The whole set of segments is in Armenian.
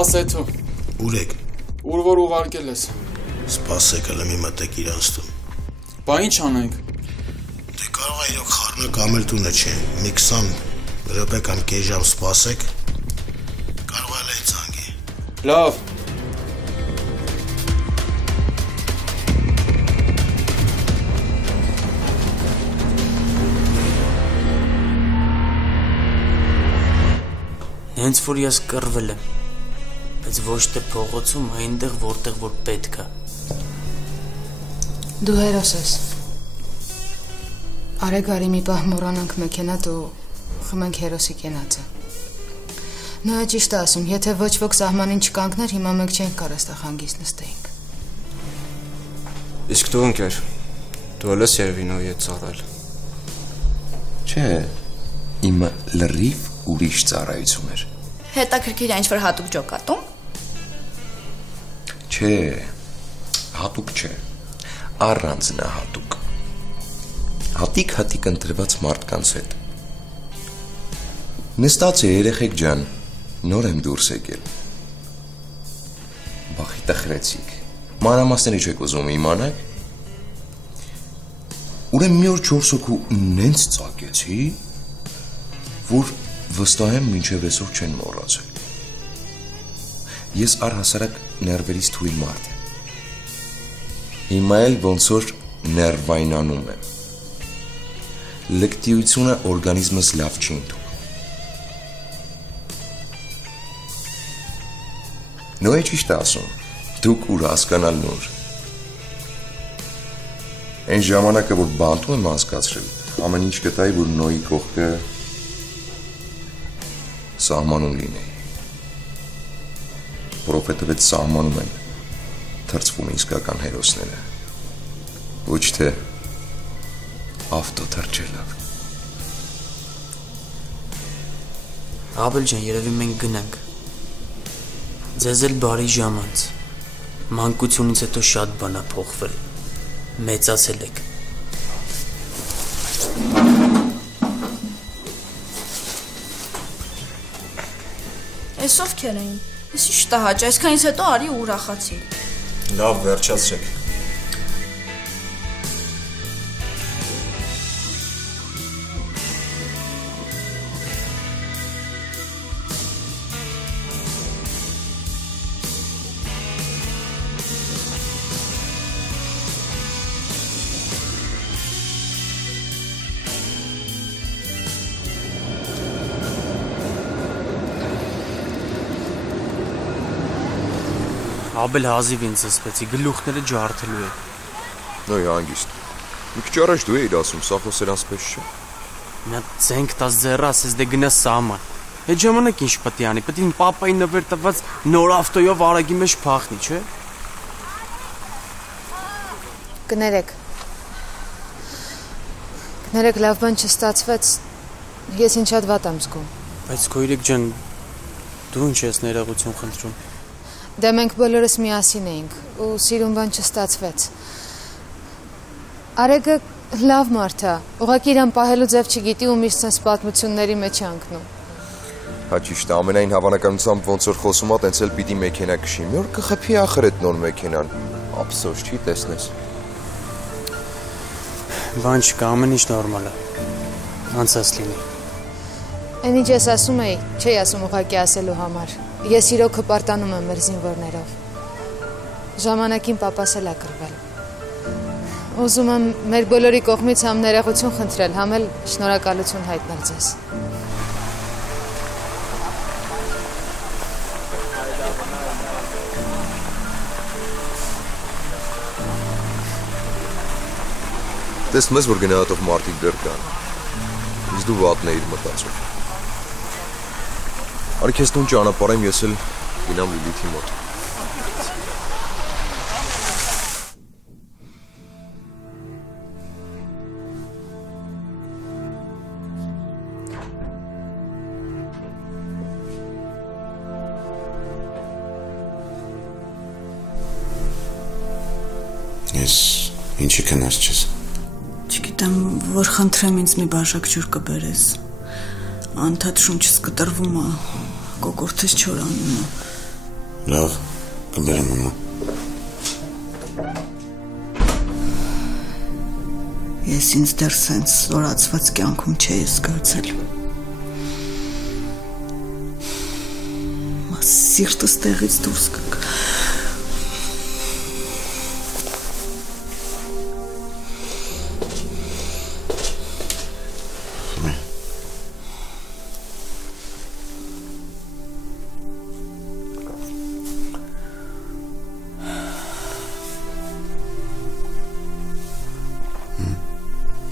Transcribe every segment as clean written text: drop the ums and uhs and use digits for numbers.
Ասեթու։ Ուր եք։ Ուր որ ուղարկել ես։ Սպասեք, հələ մի մտեք իրանց տուն։ Բա ինչ անենք։ Դե կարող է իրոք խառնը կամ էլ տունը չէ։ Մի 20 րոպե կամ կես ժամ սպասեք։ Կարող է լեյ ցանգի։ Լավ։ Հենց որ ես կռվել եմ, բայց ոչ թե փողոցում, այնտեղ որտեղ որ պետք է։ Դու հերոս ես։ Արեք արի մի պահ մոռանանք մեքենատ ու խմենք հերոսի կենացը։ Նա ճիշտ է ասում, եթե ոչ ոք սահմանին չկանգներ, հիմա մենք չենք կարող այստեղ հանգիստ նստեինք։ Իսկ դու ընկեր, դու էլ ես Երևինոյի հետ ծառայել։ Չէ, իմը լրիվ ուրիշ ծառայություն էր։ Հետաքրքիր է ինչ-որ հատուկ ջոկատում։ Չէ, հատուկ չէ, առանձնահատուկ։ Հատիկ ընտրված մարդկանց հետ։ Նստած է երեխեք ջան, նոր եմ դուրս եկել։ Բախի տխրեցիք, մանրամասները չեք ուզում իմանալ։ Ուրեմն մի օր 4 հոգու նենց ծակեցի, որ վստահ եմ մինչև այսօր չեն մոռացել։ Ես առհասարակ ներվերից թույլ մարդ եմ։ Հիմա էլ ոնց որ ներվայնանում եմ։ Լկտիությունը օրգանիզմս լավ չի ընդունում։ Նոյ ճիշտ է ասում, դուք ուր հասկանալ նոր։ Այն ժամանակը, որ բանտում եմ անցկացրել, ամեն ինչ գտայի, որ Նոյի կողքը սահմանում լինեի, որովհետև այդ սահմանում են թրծվում իսկական հերոսները, ոչ թե ավտո թռչելով։ Աբել ջան, երևի մենք գնանք։ Ձեզ էլ բարի ժամանց։ Մանկությունից հետո շատ բան է փոխվել։ Մեծացել եք։ Այս ովքեր էին։ Ես ի՞նչ տհաճ, այսքանից հետո արի ու ուրախացի։ Լավ, վերջացրեք։ Աբել հազիվ ինձ զսպեցի, գլուխները ջարդելու է։ Նոյ հանգիստ։ Մի քիչ առաջ դու էիր ասում, սա խոսերանց պես չէ։ Մի հատ զենք տաս ձեռը, ասես դե գնա սահման։ Այդ ժամանակ ինչ պետք է անի, պետք է պապայի նվեր տված նոր ավտոյով արագի մեջ փախնի, չէ՞։ Կներեք։ Կներեք, լավ բան չստացվեց, ես ինչ շատ վատ եմ զգում։ Բայց քույրիկ ջան, դու ինչ ես ներողություն խնդրում։ Դե մենք բոլորս միասին էինք ու սիրուն բան չստացվեց։ Արեգը լավ մարդ է, ուղղակի իրան պահելու ձև չգիտի ու միշտ sense պատմությունների մեջ է ընկնում։ Հա ճիշտ է, ամենայն հավանականությամբ ոնց որ խոսում ա, տենց էլ պիտի մեքենա քշի։ Մի օր կխփի ախր այդ նոր մեքենան։ Ափսոս չի տեսնես։ Բան չկա, ամեն ինչ նորմալ է։ Անցած լինի։ Այն ինչ ես ասում էի, չի ասում ուղղակի ասելու համար։ Ես իրոք հպարտանում եմ մեր զինվորներով։ Ժամանակին պապաս էլ է կռվել։ Ուզում եմ մեր բոլորի կողմից համ ներողություն խնդրել, համ էլ շնորհակալություն հայտնել ձեզ։ Տեսնում ես, որ գնահատող մարդիկ դեռ կան։ Իսկ դու վատն էիր մտածում։ Արի քեզ տուն ճանապարհեմ, ես էլ գնամ Լիլիթի մոտ։ Ես ինչի կնաս չես։ Չգիտեմ, որ խնդրեմ ինձ մի բաժակ ջուր կբերես։ Անդադ շունչս կտրվում է, կոկորտես չորանում է։ Լավ, կբերեմ մամա։ Ես ինձ դեռ սենց զորացված կյանքում չէի զգացել։ Սիրտս տեղից դուրս կգա։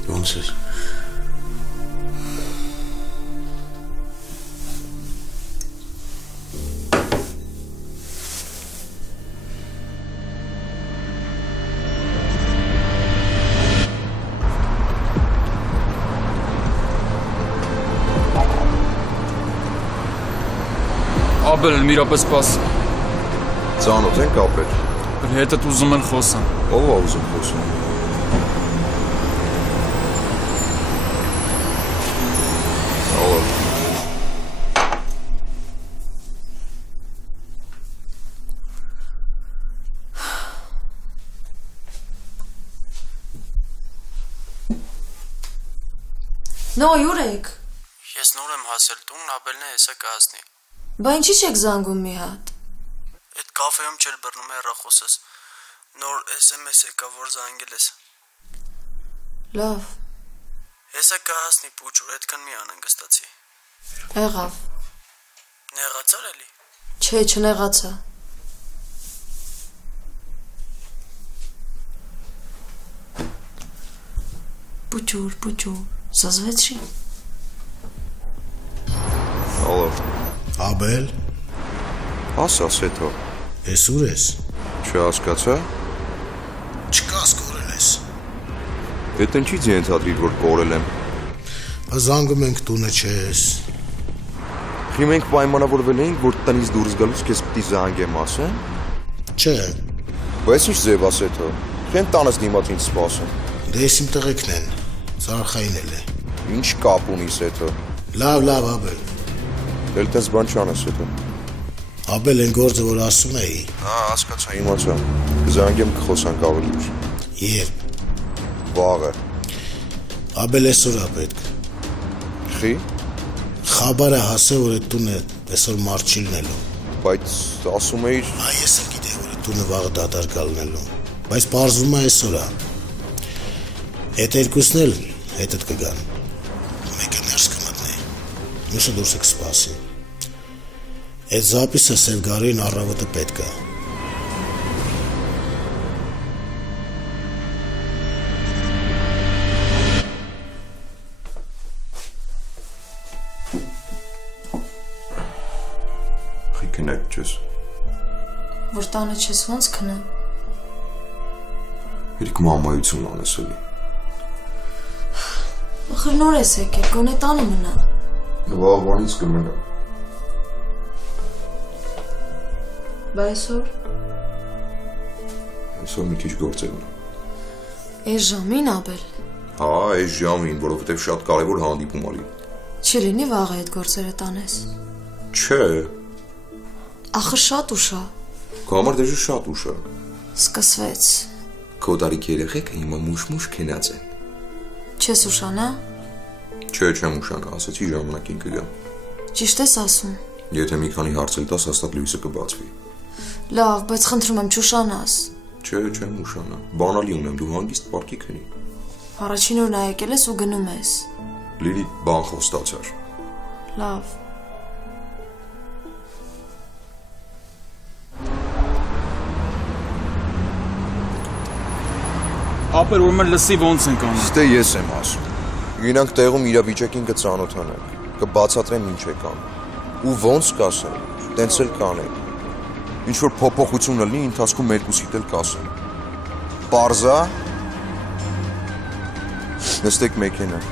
Ոնց ես։ Աբել, մի րոպե սպաս։ Ծանոթ ենք ապել։ Հետդ ուզում են խոսան։ Ով է ուզում խոսում։ Նո, յուր եք։ Ես նոր եմ հասել տուն, Աբելն է հեսա կհասնի։ Բա ինչի՞ չեք զանգում մի հատ։ Այդ կաֆեում չել բռնում հեռախոսս։ Նոր SMS եկա, որ զանգել ես։ Լավ, Հեսա կհասնի փուճուր, այդքան մի անհանգստացի։ եղավ։ Նեղացար էլի։ Չէ, չնեղացա։ Փուճուր, զզվեցի։ Ալո, Աբել, ասաս հետո։ ես ուր ես։ Չհասկացա։ Չկաս կորել ես։ Էդ ինչի՞ց ենթադրիր, որ կորել եմ։ Զանգում ենք տունը չես։ Խի մենք պայմանավորվել էինք, որ տնից դուրս գալուց քեզ պիտի զանգեմ, ասեմ։ Չէ, Բայց ինչ ձև աս հետո։ Խեն տանս դիմաց ինձ սպասում։ դե ես իմ տղեկն են, ծարխային էլ է։ Ինչ կապ ունիս հետո։ Լավ, Աբել։ Էլ տես բան չանես հետո։ Աբել, են գործը, որ ասում էի։ Հա, հասկացա, իմացա։ Կզանգեմ կխոսանք ավելի ուշ։ Երբ։ Վաղը։ Աբել, այսօր է պետք։ Խի, Խաբարը հասե, որ այդ տունը այսօր մարդ չի լինելու։ բայց ասում էիր, Ես էլ գիտեի, որ այդ տունը վաղը դատարկ է լինելու։ Բայց պարզվում է այսօր է։ Այդ երկուսն էլ հետդ կգան։ Մեկը ներս կմտնի, մյուսը դուրս կսպասի։ Այդ զապիսը Սևգարին առավոտը պետք է։ խի կնեք չես։ Որ տանը չես ոնց քնեմ։ Երիք մամայություն անես էլի։ Ախր նոր ես եկել, գոնե տանը մնա։ Վաղվանից կմնա։ Բա այսօր։ Այսօր մի քիչ գործեր ունեմ։ Այս ժամին Աբել։ Հա, այս ժամին, որովհետև շատ կարևոր հանդիպում ալի։ Չի լինի վաղը այդ գործերը տանես։ Չէ, Ախր շատ ուշ է։ քո համար դժ շատ ուշ է։ Սկսվեց։ Քո տարիք երեխեքը հիմա մուշ քնած են։ Չես ուշանա։ Չէ, չեմ ուշանա, ասացի ժամանակին կգամ։ Ճիշտ ես ասում։ Եթե մի քանի հարց էլ տաս, հաստատ լույսը կբացվի։ Լավ, բայց խնդրում եմ չուշանաս։ Չէ, չեմ ուշանա։ Բանալի ունեմ, դու հանգիստ պարկի քնի։ Առաջին օրն եկել ես ու գնում ես։ Լիլի բան խոստացար։ Լավ։ Ապեր ուրեմն լսի ոնց ենք անում։ Ստե ես եմ ասում։ Գնանք տեղում իրավիճակին կծանոթանանք, կբացատրեմ ինչ եք անում։ Ու ոնց կասեմ, տենց էլ կանենք։ Ինչ որ փոփոխություն լինի, ընթացքում երկուսիդ էլ կասեմ։ Պարզա։ Նստեք մեքենա։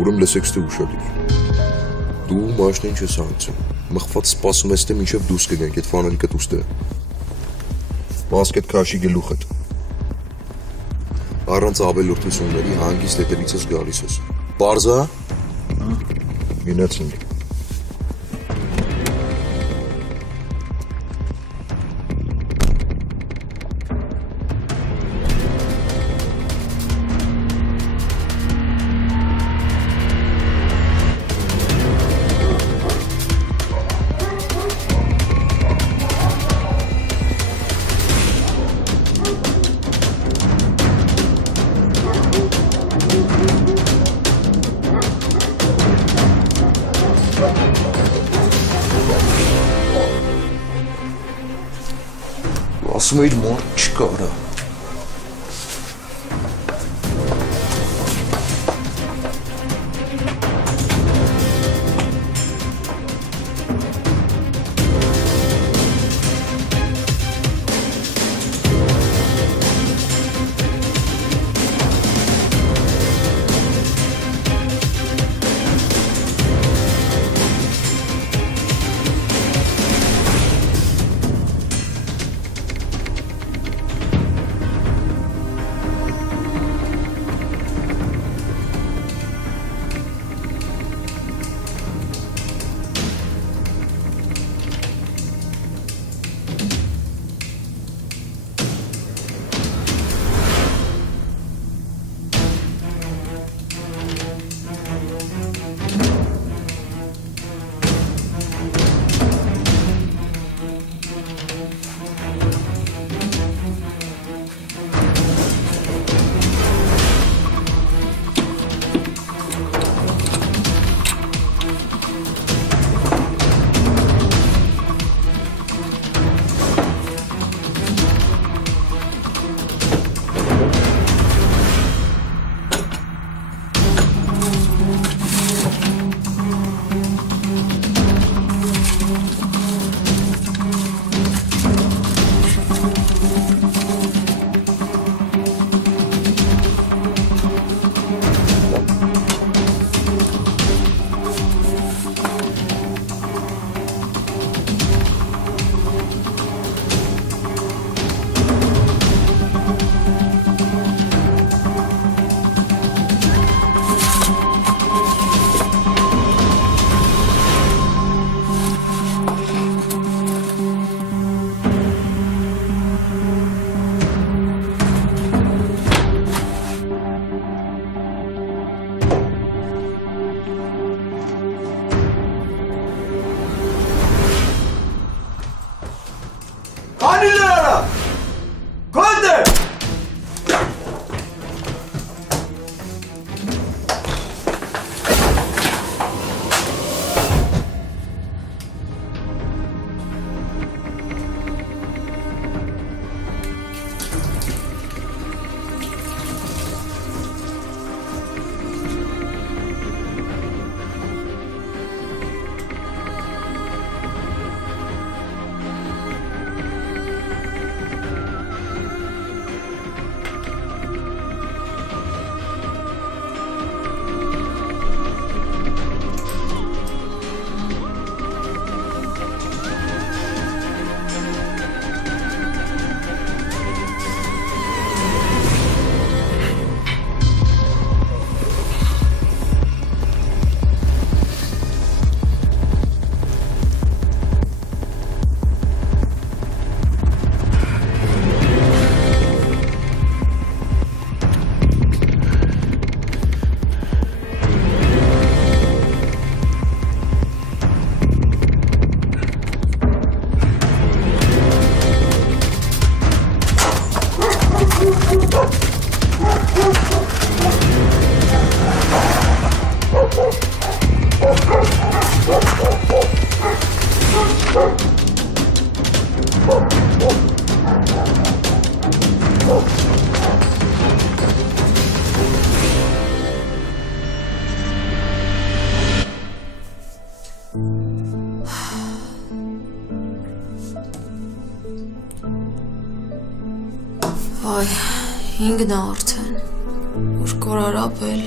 Ուրեմն լսեք ստե ուշադիր։ Դու մաշնին չես հանգցում։ Մխված սպասում ես թե մինչև դուրս կգանք այդ ֆանալիկը դուստը։ Մասկետ քաշի գլուխդ։ Առանց ավելորդությունների հանգիստ հետևից ես գալիս ես։ Պարզա։ Գնացինք։ Ասում էիր մարդ չկար։ Ay, ինքն է արդեն, որ կորար ապել։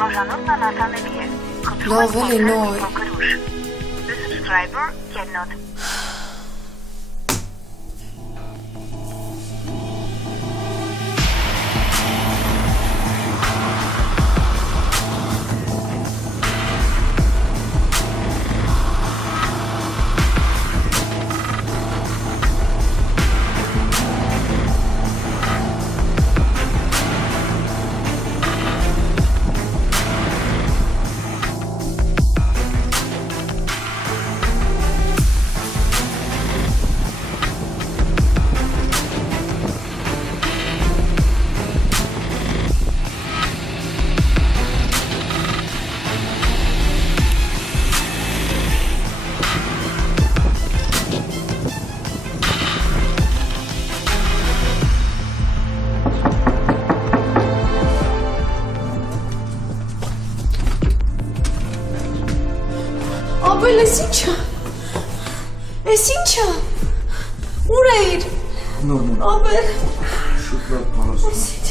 Пожалуйста, остановите. Love Illinois. The subscriber cannot. Ապել, ես ինչա։ Ես ինչա։ Ուր էիր։ Նորմալ։ Ապել։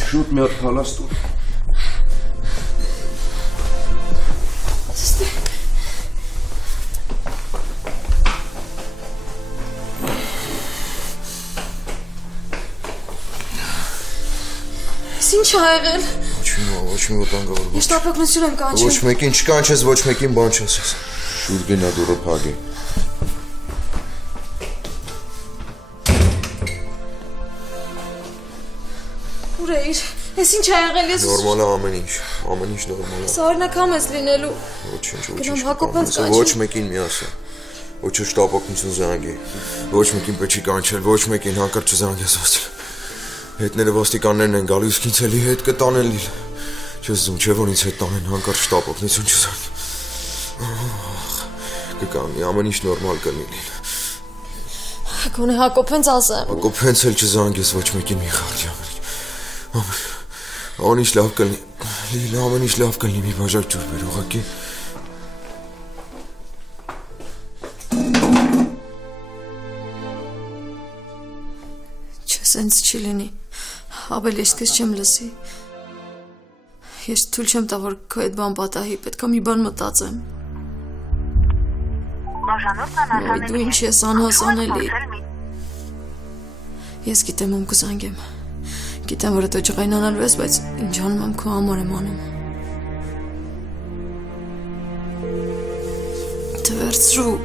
Շուտ մի հատ փալաս տուր։ Ես ինչա եղել։ Ոչ մի վտանգավոր Ես տապակնություն եմ կանչել։ Ոչ մեկին չկանչես, ոչ մեկին բան չասես։ Շուտ գնա դուրը փագի։ Ես ինչ ա եղել, ես Նորմալ է ամեն ինչ նորմալ է։ Սա օրինակամ ես լինելու։ Ոչինչ։ Հակոբյանց կանչի։ Ոչ մեկին մի ասա։ Ոչ շտապօգնություն զանգի։ Ոչ մեկին պետք չի կանչել, ոչ մեկին հանկարծ չզանգես ասել։ Հետները ոստիկաններն են գալու, իսկ ինձ էլի հետ կտանել։ Չես զում, չէ՞ որ ինձ հետ տանեն հանկարծ շտապօգնություն չզանգի։ Կկանգնի, ամեն ինչ նորմալ կլինի։ Գոնե Հակոբյանց ասեմ։ Հակոբյանց էլ չզանգես ոչ մեկին մի խաղի։ Ամեն ինչ լավ կլինի։ Լիլա, ամեն ինչ լավ կլինի, մի բաժակ ջուր բեր ուղղակի։ Սենց չի լինի, Աբել ես քեզ չեմ լսի, ես թույլ չեմ տա, որ քո այդ բան պատահի, պետք է մի բան մտածեմ, դու ինչ ես անհասանելի, ես գիտեմ ում կզանգեմ, գիտեմ, որ հետո ջղայնանալու ես, բայց ինչ անում եմ քո համար եմ անում, թվերցրու,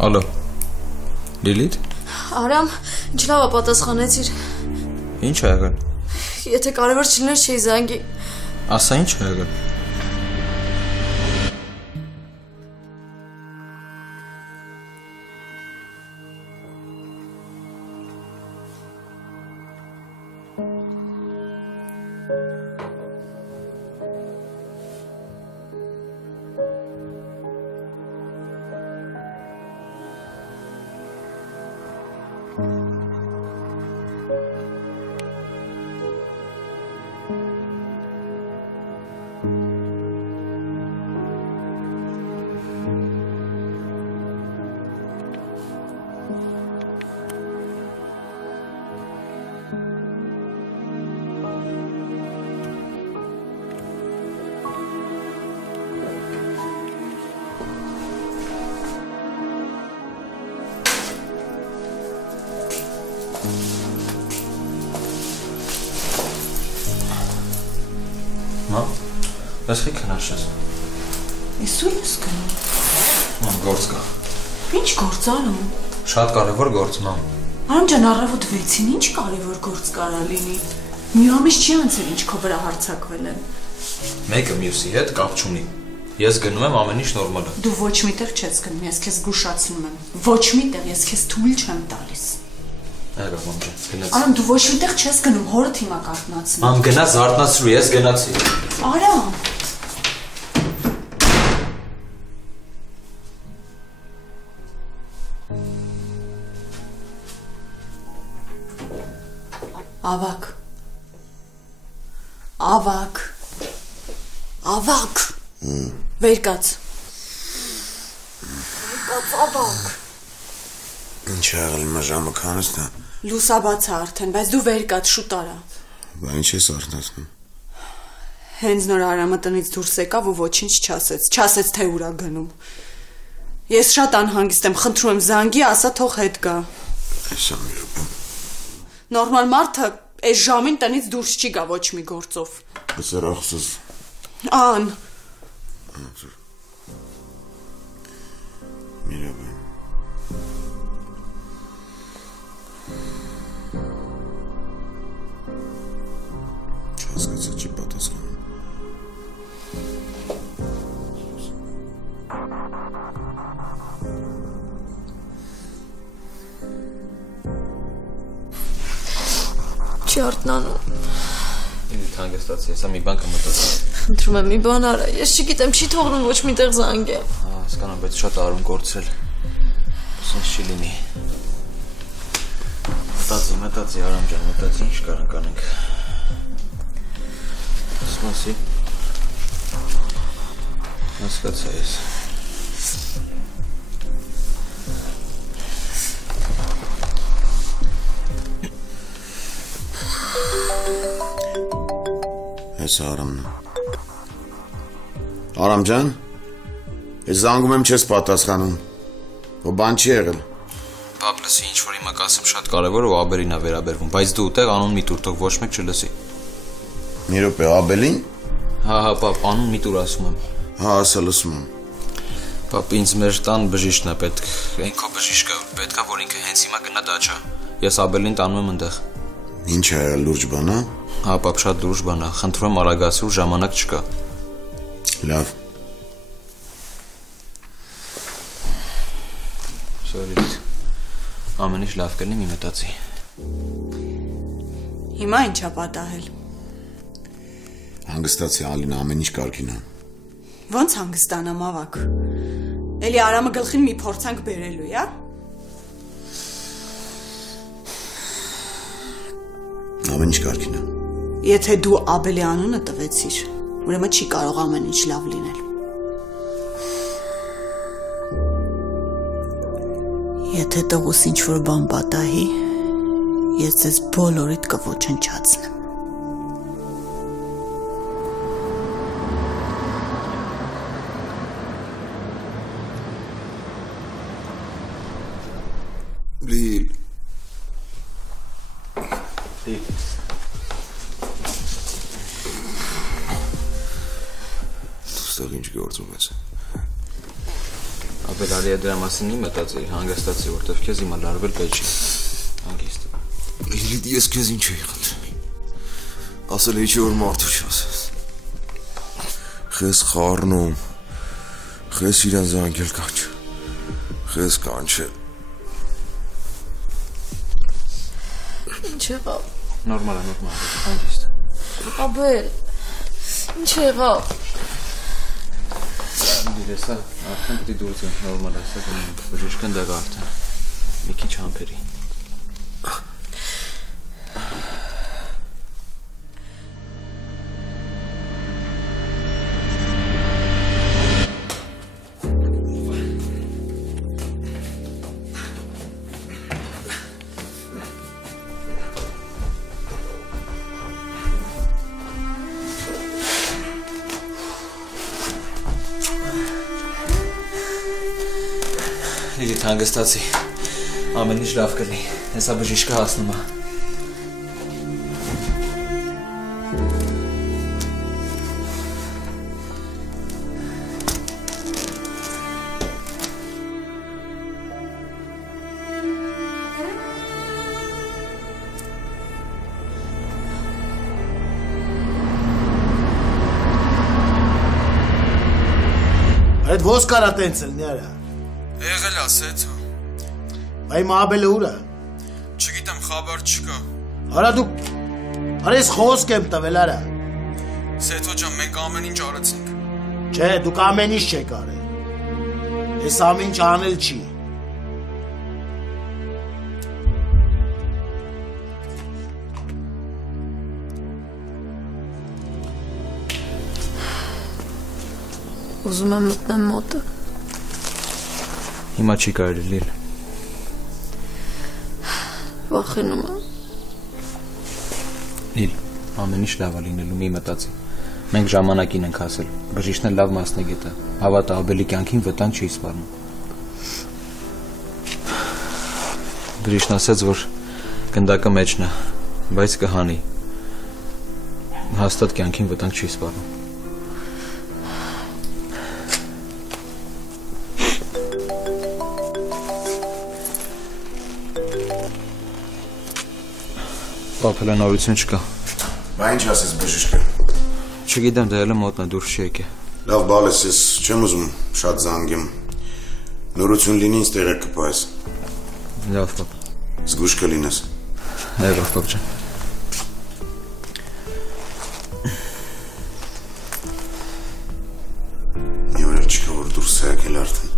Ալո, Լիլիթ? Արամ, ինչ լավ է պատասխանեցիր։ Ինչ ա եղել։ Եթե կարևոր չլիներ չէի զանգի։ Ասա ինչ ա եղել։ Մամ, ես խի քնաշես։ Ես ու ես գնում։ Մամ, գործ կա։ Ինչ գործ անում։ Շատ կարևոր գործ, մամ։ Արամ ջան, առավոտ 6-ին ինչ կարևոր գործ կարա լինի։ Մի ամիս չի անցել, ինչ քո վրա հարձակվել են։ Մեկը մյուսի հետ կապ չունի։ Ես գնում եմ, ամեն ինչ նորմալ է։ Դու ոչ միտեղ չես գնում, ես քեզ զգուշացնում եմ։ Ոչ միտեղ ես քեզ թույլ չեմ տալիս։ Այո, մամ ջան, գնաց։ Արամ, դու ոչ միտեղ չես գնում, հորդ հիմա կարտնացնի։ Մամ, գնաց զարթնացրու, ես գնացի։ Արամ։ Ավակ։ Ավակ։ Ավակ։ Վեր կաց։ Ավակ։ Ինչ ա եղել հիմա ժամը քանից դա։ Լուսաբաց է արդեն, բայց դու վեր կաց շուտ արա։ Բա ինչ ես արթնացնում։ Հենց նոր Արամը տնից դուրս եկավ ու ոչինչ չասեց թե ուր ա գնում։ Ես շատ անհանգիստ եմ, խնդրում եմ զանգի, ասա թող հետ գա։ Այսա մի րոպե։ Նորմալ մարդը այս ժամին տնից դուրս չի գա ոչ մի գործով։ Այս երախսս։ Ան։ Մի րոպե։ Չհասկացա, չի պատասխանում։ Չի արթնանում։ Ինձ հանգստացի, հեսա մի բան կմտածեմ։ Խնդրում եմ մի բան արա, ես չգիտեմ, չի թողնում ոչ միտեղ զանգել։ Հասկանում, բայց շատ արում կորցրել։ Սենց չի լինի։ Մտածի, Արամ ջան, մտածի, ինչ կարող անենք։ Ասմասի։ Հասկացա ես։ Այս Արամն է։ Արամ ջան, ես զանգում եմ չես պատասխանում։ Ո բան չի եղել։ Պապ, լսի ինչ որ հիմա կասեմ շատ կարևոր ու Աբելին է վերաբերվում, բայց դու ուտեղ անուն մի տուր, թող ոչ մեկ չլսի։ Մի րոպե, Աբելին։ Հա, պապ, անուն մի տուր ասում եմ։ Հա, ասա լսում եմ։ Պապ, ինձ մեր տան բժիշկն է պետք։ Այն քո բժիշկը պետքա որ ինքը հենց հիմա գնա դաչա։ Ես Աբելին տանում եմ այնտեղ։ Ինչ է լուրջ բան, հա։ Հա, պապ, շատ լուրջ բան է։ Խնդրում եմ արագացրու, ժամանակ չկա։ Լավ։ Sorry։ Ամեն ինչ լավ կլինի, մի մտածի։ Հիմա ինչա պատահել։ Հանգստացի Ալինա, ամեն ինչ կարգին է։ Ոնց հանգստանամ ավակ։ Էլի Արամը գլխին մի փորձանք բերելու, հա։ Ամեն ինչ կարգին է։ Եթե դու Աբելի անունը տվեցիր, ուրեմն չի կարող ամեն ինչ լավ լինել։ Եթե տղուս ինչ-որ բան պատահի, ես ձեզ բոլորիդ կոչնչացնեմ։ Լիլ։ Ստեղ ինչ գործում ես։ Աբել Ալիա դրա մասին մի մտածի, հանգստացի, որտեվ քեզ հիմա լարվել պետք չի։ Հանգիստ։ Լիլիթ, ես քեզ ինչ էի խնդրում։ Ասել էի որ մարդու չասես։ Քեզ խառնում։ Քեզ իրան զանգել կանչ։ Քեզ կանչել։ Ինչ եղավ։ Նորմալ է, հանգիստ։ Աբել, ինչ եղավ։ Դիրեսա, արդեն պետք է դուրս գանք, նորմալ է, սա գնում բժիշկն դեռ արդեն մի քիչ համբերի։ Լիլիթ, հանգստացի, ամեն ինչ լավ կլինի, հեսա բժիշկը հասնում է։ Այդ ոնց կարա տենց լինի արա։ Եղել ասեց։ Բայ Աբելը ուր է։ Չգիտեմ, խաբար չկա։ Արա դու Արա ես խոսք եմ տվել արա։ Սեթո ջան, մենք ամեն ինչ արեցինք։ Չէ, դուք ամեն ինչ չեք արել։ Ես ամեն ինչ անել չի։ Ուզում եմ մտնեմ մոտը։ Հիմա չի կարելի Լիլ։ Վախենում եմ։ Լիլ, ամեն ինչ լավ է լինելու, մի մտածի։ Մենք ժամանակին ենք հասել, բժիշկն էլ լավ մասնագետ է, հավատա Աբելի կյանքին վտանգ չի սպառնում։ Բժիշկն ասաց, որ գնդակը մեջն է, բայց կհանի։ Հաստատ կյանքին վտանգ չի սպառնում։ Պապ, նորություն չկա։ Բա ինչ ասես բժիշկը։ Չգիտեմ, դա էլ մոտնա դուրս չի եկել։ Լավ, բալես, ես չեմ ուզում շատ զանգեմ։ Նորություն լինի ինձ տեղը կպայես։ Լավ, պապ։ Զգուշ կլինես։ Լավ, պապ ջան։ Մի օր չկա որ դուրս է եկել արդեն։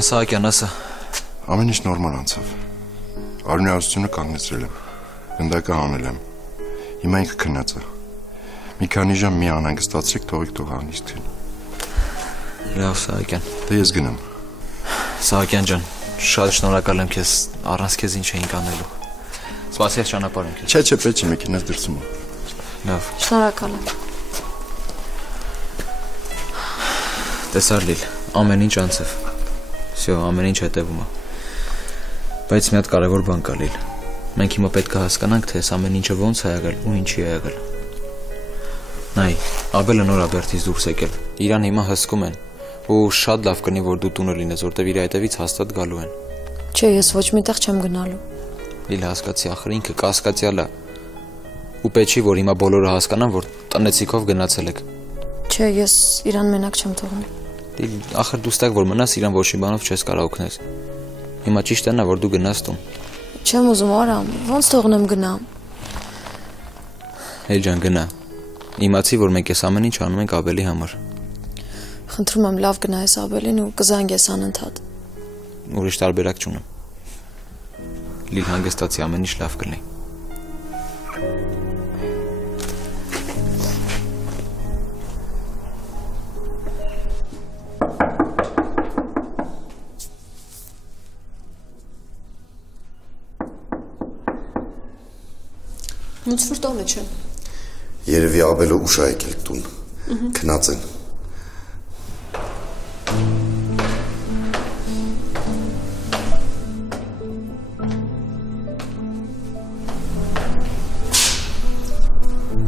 Սահակյան, ասա։ Ամեն ինչ նորմալ անցավ։ Արյունարությունը կանգնեցրել եմ։ Գնդակը հանել եմ։ Հիմա ինքը քնած է։ Մի քանի ժամ մի անհանգստացրեք, թողեք թող հանգիստ լինի։ Լավ, Սահակյան։ Դե ես գնամ։ Սահակյան ջան, շատ շնորհակալ եմ քեզ, առանց քեզ ինչ էինք անելու։ Սպասի ճանապարհ եմ քեզ։ Չէ, պետք չի մեքենաս դրսում է։ Լավ։ Շնորհակալ եմ։ Տեսար Լիլ, ամեն ինչ անցավ։ Всё, ամեն ինչ հետևում է։ Բայց մի հատ կարևոր բան կա Լիլ։ Մենք հիմա պետք է հասկանանք, թե այս ամեն ինչը ոնց է եղել ու ինչի է եղել։ Նայ, Աբելը նոր Աբերտից դուրս եկել։ Իրան հիմա հսկում են։ Ու շատ լավ կնի, որ դու տունը լինես, որտեվ իր հետևից հաստատ գալու են։ Չէ, ես ոչ միտեղ չեմ գնալու։ Լիլ հասկացի, ախր ինքը կասկածյալ է։ Ու պետք չի, որ հիմա բոլորը հասկանան, որ տնեցիկով գնացել եք։ Չէ, ես իրան մենակ չեմ թողնի։ Լիլ, ախր դու ստեղ որ մնաս, իրան ոչ մի բանով չես կարող օգնես։ Հիմա ճիշտ է նա, որ դու գնաս տուն։ Չեմ ուզում, Արամ, ոնց թողնեմ գնամ։ Հեյ ջան, գնա։ Իմացի, որ մենք այս ամեն ինչ անում ենք Աբելի համար։ Խնդրում եմ, լավ գնայես Աբելին ու կզանգես անընդհատ։ Ուրիշ տարբերակ չունեմ։ Լիլ հանգստացի, ամեն ինչ լավ կլինի։ Ոնց որ տանը չեմ։ Երևի Աբելը ուշ է եկել տուն։ Քնած են։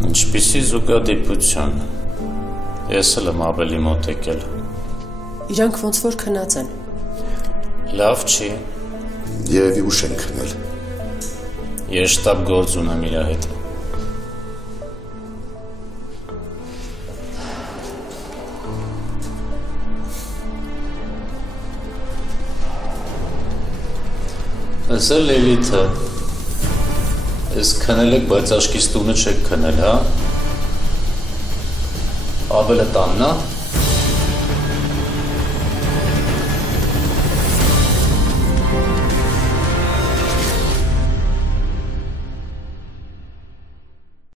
Ինչպիսի զուգադիպություն։ Ես էլ եմ Աբելի մոտ եկել։ Իրանք ոնց որ քնած են։ Լավ չի։ Երևի ուշ են քնել։ Ես շտապ գործ ունեմ իր հետ։ Ասել Լիլիթը, ես քնել եք, բայց աշկից տունը չեք քնել, հա? Աբելը տանն է։